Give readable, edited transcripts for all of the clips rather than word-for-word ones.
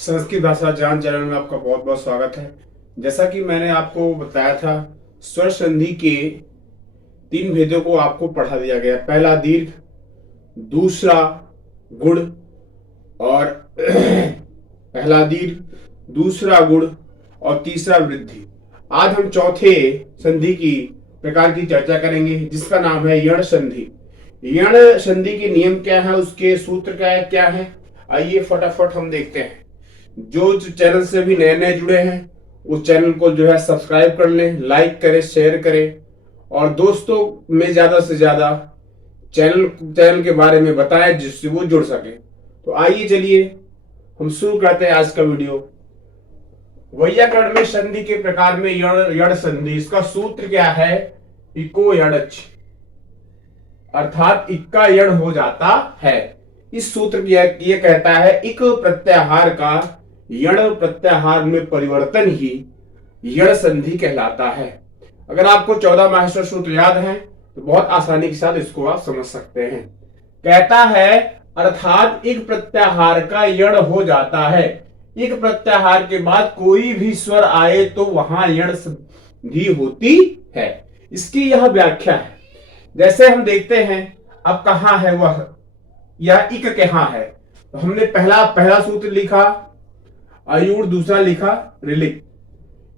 संस्कृत भाषा ज्ञान चैनल में आपका बहुत बहुत स्वागत है। जैसा कि मैंने आपको बताया था, स्वर संधि के 3 भेदों को आपको पढ़ा दिया गया। पहला दीर्घ, दूसरा गुण और पहला दीर्घ, दूसरा गुण और तीसरा वृद्धि। आज हम चौथे संधि की प्रकार की चर्चा करेंगे, जिसका नाम है यण संधि। यण संधि के नियम क्या है, उसके सूत्र क्या है, आइए फटाफट हम देखते हैं। जो चैनल से भी नए नए जुड़े हैं उस चैनल को सब्सक्राइब कर लें, लाइक करें, शेयर करें और दोस्तों में ज्यादा से ज्यादा चैनल के बारे में बताएं जिससे वो जुड़ सके। तो आइए चलिए हम शुरू करते हैं आज का वीडियो। वैयाकरण में संधि के प्रकार में यण संधि, इसका सूत्र क्या है, इको यणच, अर्थात इक्का यण हो जाता है। इस सूत्र ये कहता है इक प्रत्याहार का यण प्रत्याहार में परिवर्तन ही यण संधि कहलाता है। अगर आपको 14 माहेश्वर सूत्र याद है तो बहुत आसानी के साथ इसको आप समझ सकते हैं। कहता है अर्थात एक प्रत्याहार का यण हो जाता है। एक प्रत्याहार के बाद कोई भी स्वर आए तो वहां यण संधि होती है। इसकी यह व्याख्या है। जैसे हम देखते हैं अब कहां है वह, यह इक कहां है, तो हमने पहला सूत्र लिखा आयुर, दूसरा लिखा रिलिक।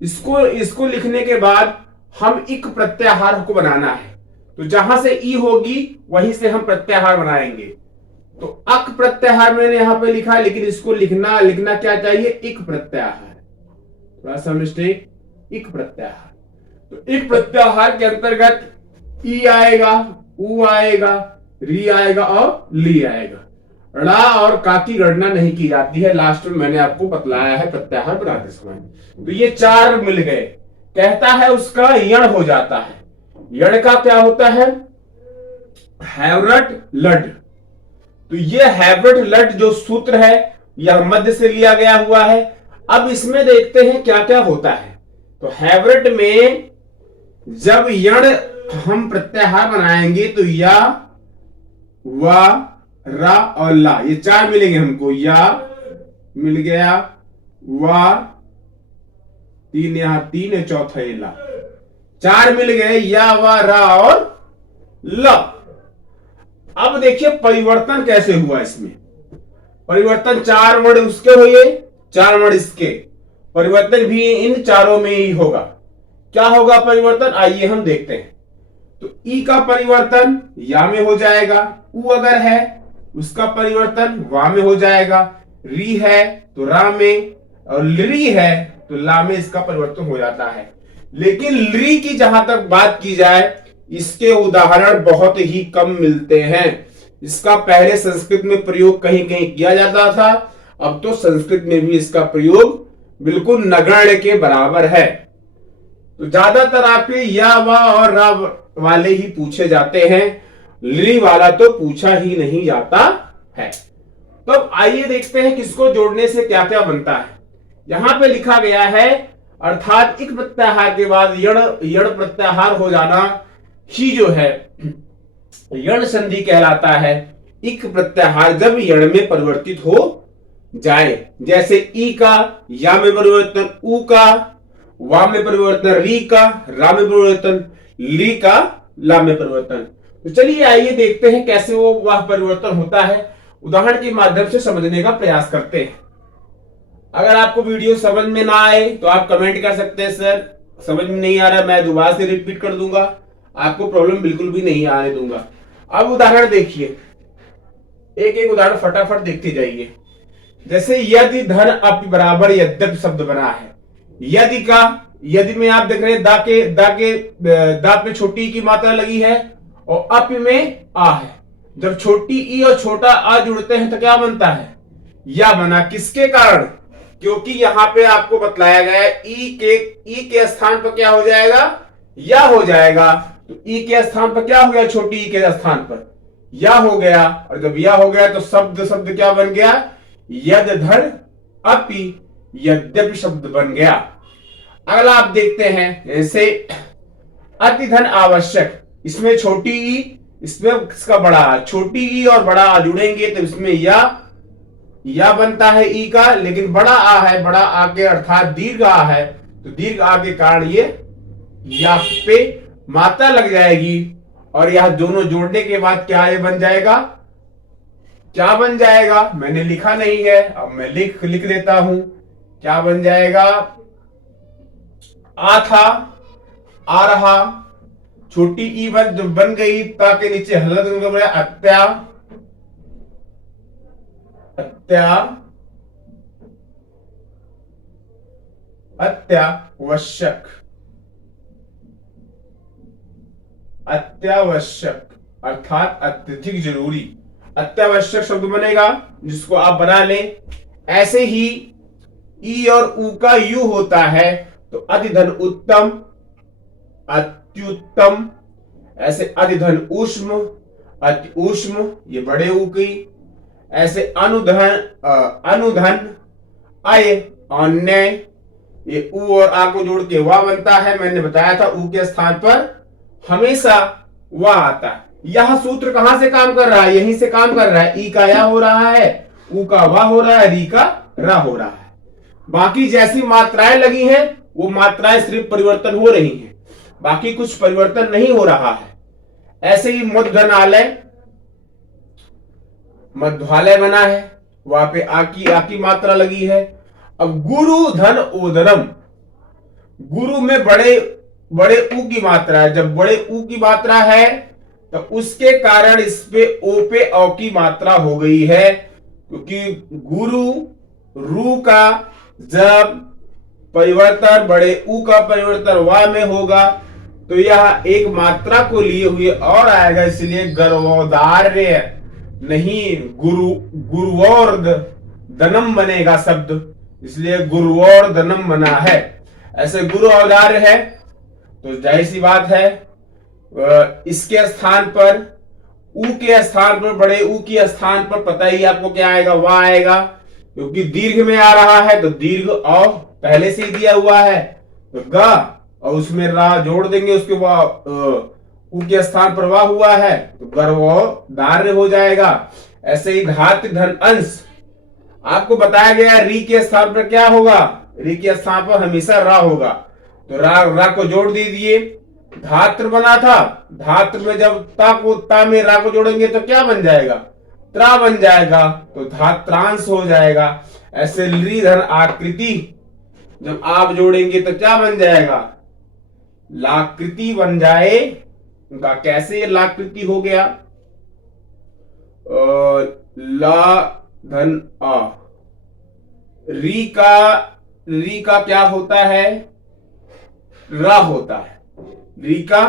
इसको लिखने के बाद हम इक प्रत्याहार को बनाना है, तो जहां से ई होगी वहीं से हम प्रत्याहार बनाएंगे। तो अक प्रत्याहार मैंने यहां पे लिखा है, लेकिन इसको लिखना क्या चाहिए, इक प्रत्याहार। थोड़ा सा मिस्टेक, इक प्रत्याहार। तो इक प्रत्याहार के अंतर्गत ई आएगा, उ आएगा, री आएगा और ली आएगा। ड़ा और का की गणना नहीं की जाती है, लास्ट में मैंने आपको बतलाया है प्रत्याहार बनाते समय। तो ये 4 मिल गए, कहता है उसका यण हो जाता है। यण का क्या होता है, हैवरट लड। तो ये हैवरट लड जो सूत्र है यह मध्य से लिया गया हुआ है। अब इसमें देखते हैं क्या क्या होता है। तो हैवरट में जब यण हम प्रत्याहार बनाएंगे तो या, वा, रा और ला, ये 4 मिलेंगे हमको। या मिल गया, वा 3, यहां 3 है, चौथा ये ला, 4 मिल गए, या, वा, रा और ला। अब देखिए परिवर्तन कैसे हुआ इसमें। परिवर्तन 4 वर्ण उसके हुए, 4 वर्ण इसके। परिवर्तन भी इन चारों में ही होगा। क्या होगा परिवर्तन, आइए हम देखते हैं। तो ई का परिवर्तन या में हो जाएगा, उ अगर है उसका परिवर्तन वा में हो जाएगा, री है तो रा में, और ली है तो ला में इसका परिवर्तन हो जाता है। लेकिन ली की जहां तक बात की जाए, इसके उदाहरण बहुत ही कम मिलते हैं। इसका पहले संस्कृत में प्रयोग कहीं कहीं किया जाता था, अब तो संस्कृत में भी इसका प्रयोग बिल्कुल नगण्य के बराबर है। तो ज्यादातर आपके या, वा और रा वाले ही पूछे जाते हैं, ली वाला तो पूछा ही नहीं जाता है। तो आइए देखते हैं किसको जोड़ने से क्या क्या बनता है। यहां पे लिखा गया है अर्थात इक प्रत्याहार के बाद यण प्रत्याहार हो जाना ही जो है यण संधि कहलाता है। इक प्रत्याहार जब यण में परिवर्तित हो जाए, जैसे ई का या में परिवर्तन, उ का वा में परिवर्तन, री का रा में परिवर्तन, ली का ला में परिवर्तन। तो चलिए आइए देखते हैं कैसे वह परिवर्तन होता है। उदाहरण के माध्यम से समझने का प्रयास करते हैं। अगर आपको वीडियो समझ में ना आए तो आप कमेंट कर सकते हैं, सर समझ में नहीं आ रहा, मैं दोबारा से रिपीट कर दूंगा, आपको प्रॉब्लम बिल्कुल भी नहीं आने दूंगा। अब उदाहरण देखिए, एक एक उदाहरण फटाफट देखते जाइए। जैसे यदि धन अप बराबर यद्यप शब्द बना है। यदि में आप देख रहे हैं दा पे छोटी की मात्रा लगी है और अप में आ है। जब छोटी ई और छोटा आ जुड़ते हैं तो क्या बनता है, या बना। किसके कारण, क्योंकि यहां पे आपको बतलाया गया है ई के स्थान पर क्या हो जाएगा, या हो जाएगा। तो ई के स्थान पर क्या हो गया, छोटी ई के स्थान पर या हो गया। और जब या हो गया तो शब्द क्या बन गया, यद धन अपि यद्यपि शब्द बन गया। अगला आप देखते हैं जैसे अति धन आवश्यक, इसमें छोटी ई, इसमें इसका बड़ा, छोटी ई और बड़ा जुड़ेंगे तो इसमें या या बनता है ई का, लेकिन बड़ा आ है, बड़ा आ के अर्थात दीर्घ आ है, तो दीर्घ आ के कारण ये या पे मात्रा लग जाएगी, और यह दोनों जोड़ने के बाद क्या ये बन जाएगा, क्या बन जाएगा, मैंने लिखा नहीं है, अब मैं लिख देता हूं। क्या बन जाएगा, आ था, आ रहा, छोटी ई बन गई, ता के नीचे हलत अत्या, अत्यावश्यक, अत्यावश्यक अर्थात अत्यधिक जरूरी, अत्यावश्यक शब्द बनेगा जिसको आप बना लें। ऐसे ही ई और ऊ का यू होता है, तो अधिधन उत्तम, अत्युत्तम, ऐसे अधिधन ऊष्म, अति ऊष्म, ये बड़े ऊ की, ऐसे अनुधन अय, अन्य, ये ऊ और आ को जोड़ के वाह बनता है। मैंने बताया था ऊ के स्थान पर हमेशा वाह आता है। यह सूत्र कहां से काम कर रहा है, यहीं से काम कर रहा है। ई का या हो रहा है, ऊ का वाह हो रहा है, री का रा हो रहा है। बाकी जैसी मात्राएं लगी हैं वो मात्राएं सिर्फ परिवर्तन हो रही हैं, बाकी कुछ परिवर्तन नहीं हो रहा है। ऐसे ही मूर्धन्यालय, मध्वालय बना है, वहां पे आकी मात्रा लगी है। अब गुरु धन ओदरम, गुरु में बड़े ऊ की मात्रा है, जब बड़े ऊ की मात्रा है तो उसके कारण इस पे ओ पे औ की मात्रा हो गई है, क्योंकि गुरु रू का जब परिवर्तन बड़े ऊ का परिवर्तन वा में होगा तो यह एक मात्रा को लिए हुए और आएगा, इसलिए गर्भोदार्य नहीं गुरुवोर्ध दनम बनेगा शब्द, इसलिए गुरुवोर्ध दनम बना है। ऐसे गुरु औदार्य है तो जाहिर सी बात है इसके स्थान पर ऊ के स्थान पर, बड़े ऊ के स्थान पर पता ही आपको क्या आएगा, वाह आएगा, क्योंकि दीर्घ में आ रहा है तो दीर्घ औ पहले से ही दिया हुआ है तो ग, और उसमें रा जोड़ देंगे, उसके बाद ऊ के स्थान पर वाह हुआ है तो गर्भोदार्य हो जाएगा। ऐसे ही धातु धन अंश, आपको बताया गया री के स्थान पर क्या होगा, री के स्थान पर हमेशा रा होगा, तो रा को जोड़ दीजिए। धात्र बना था, धात्र में जब ता में रा को जोड़ेंगे तो क्या बन जाएगा, त्रा बन जाएगा, तो धात्रांश हो जाएगा। ऐसे ली धन आकृति जब आप जोड़ेंगे तो क्या बन जाएगा, लाकृति बन जाएगा। कैसे लाकृति हो गया, ला धन आ, री का क्या होता है, रा होता है, री का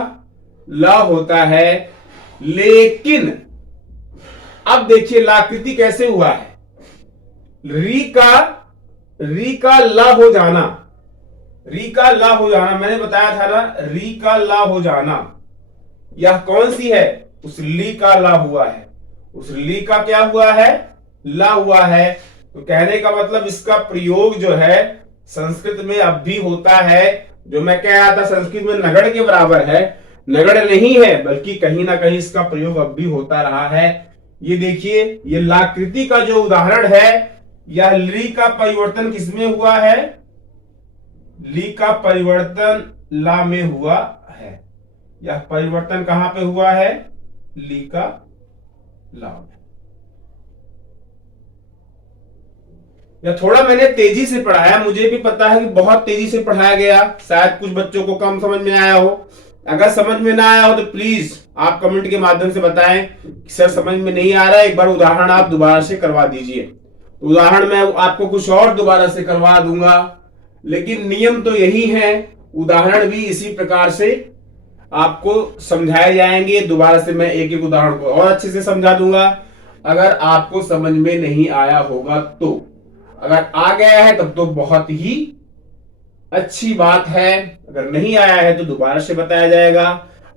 ला होता है। लेकिन अब देखिए लाकृति कैसे हुआ है, री का ला हो जाना, री का ला हो जाना, मैंने बताया था ना, री का ला हो जाना, यह कौन सी है, उस ली का ला हुआ है, उस ली का क्या हुआ है, ला हुआ है। तो कहने का मतलब इसका प्रयोग जो है संस्कृत में अब भी होता है, जो मैं कह रहा था संस्कृत में नगड़ के बराबर है, नगड़ नहीं है बल्कि कहीं ना कहीं इसका प्रयोग अब भी होता रहा है। ये देखिए, ये लाकृति का जो उदाहरण है, यह ली का परिवर्तन किसमें हुआ है, ली का परिवर्तन ला में हुआ है। यह परिवर्तन कहां पे हुआ है, ली का ला में। या थोड़ा मैंने तेजी से पढ़ाया, मुझे भी पता है कि बहुत तेजी से पढ़ाया गया, शायद कुछ बच्चों को कम समझ में आया हो। अगर समझ में ना आया हो तो प्लीज आप कमेंट के माध्यम से बताएं कि सर समझ में नहीं आ रहा है, एक बार उदाहरण आप दोबारा से करवा दीजिए। उदाहरण मैं आपको कुछ और दोबारा से करवा दूंगा, लेकिन नियम तो यही है, उदाहरण भी इसी प्रकार से आपको समझाए जाएंगे। दोबारा से मैं एक एक उदाहरण को और अच्छे से समझा दूंगा अगर आपको समझ में नहीं आया होगा तो। अगर आ गया है तब तो बहुत ही अच्छी बात है, अगर नहीं आया है तो दोबारा से बताया जाएगा।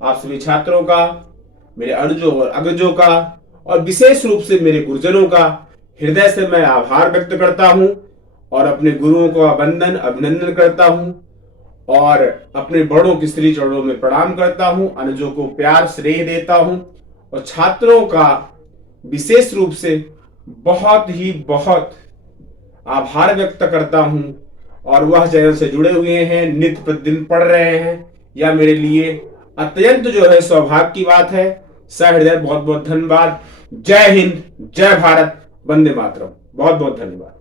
आप सभी छात्रों का, मेरे अनुजों और अग्रजों का और विशेष रूप से मेरे गुरुजनों का हृदय से मैं आभार व्यक्त करता हूं और अपने गुरुओं को अभिनंदन करता हूं और अपने बड़ों के श्री चरणों में प्रणाम करता हूं, अनुजों को प्यार श्रेय देता हूं और छात्रों का विशेष रूप से बहुत आभार व्यक्त करता हूं, और वह चैनल से जुड़े हुए हैं, नित्य प्रतिदिन पढ़ रहे हैं, यह मेरे लिए अत्यंत जो है सौभाग्य की बात है। सहृदय बहुत बहुत धन्यवाद। जय हिंद, जय भारत, वंदे मातरम। बहुत बहुत धन्यवाद।